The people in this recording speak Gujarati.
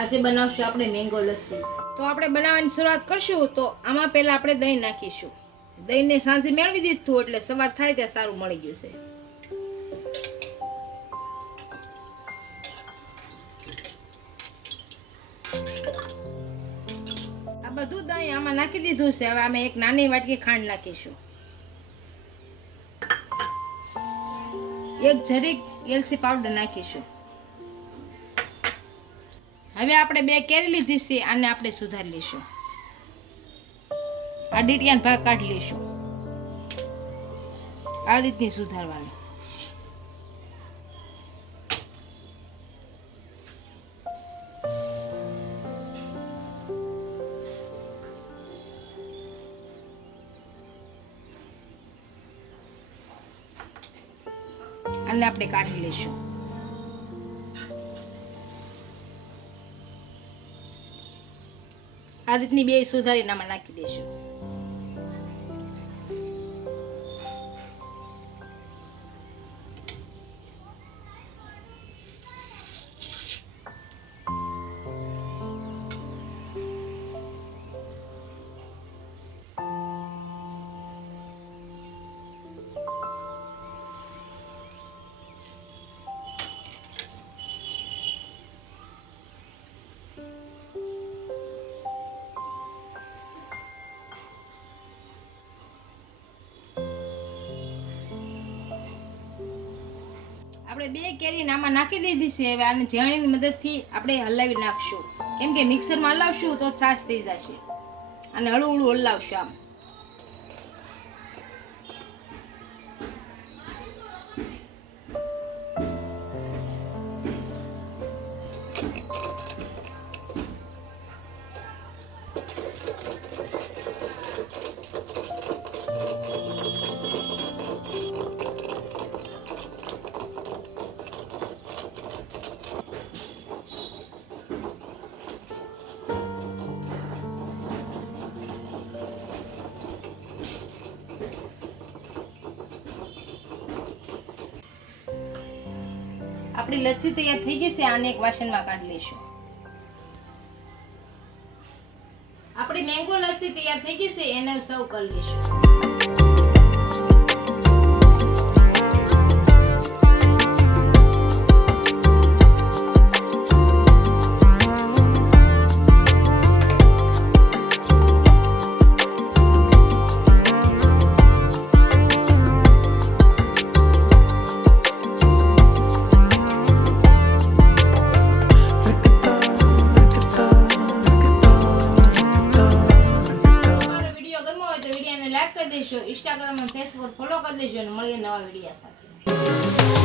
આજે બનાવશું આપણે મેંગો લસ્સી। તો આપણે બનાવવાની શરૂઆત કરશું તો આમાં પહેલા આપણે દહીં નાખીશું। દહીંને સાંજે મેળવી દીધું એટલે સવાર થાય ત્યાં સારું મળી ગયું છે। આ બધું દહીં આમાં નાખી દીધું છે। હવે આમાં એક નાની વાટકી ખાંડ નાખીશું। એક જરીક એલચી પાવડર નાખીશું। હવે આપણે 2 કેરી લીધી છે, આને આપણે સુધારી લઈશું। આ ડીટીયાનો ભાગ કાઢી લઈશું। આ રીતની સુધારવાની। આને આપણે કાઢી લઈશું। આ રીતની 2 સુધારીને આમાં નાખી દઈશું। આપણે 2 કેરી આમાં નાખી દીધી છે। હવે આને ઝાણીની મદદથી આપણે હલાવી નાખશું, કેમ કે મિક્સરમાં હલાવશું તો છાશ થઈ જશે। અને હળવું હળવું હલાવશું આમ। આપણી લસ્સી તૈયાર થઈ ગઈ છે। આને એક વાસણમાં કાઢી લઈશું। આપણી મેંગો લસ્સી તૈયાર થઈ ગઈ છે, એને સર્વ કરી લઈશું। લાઈક કરી દેજો, ઇન્સ્ટાગ્રામ અને ફેસબુક ફોલો કરી દેજો અને મળીએ નવા વિડીયો સાથે।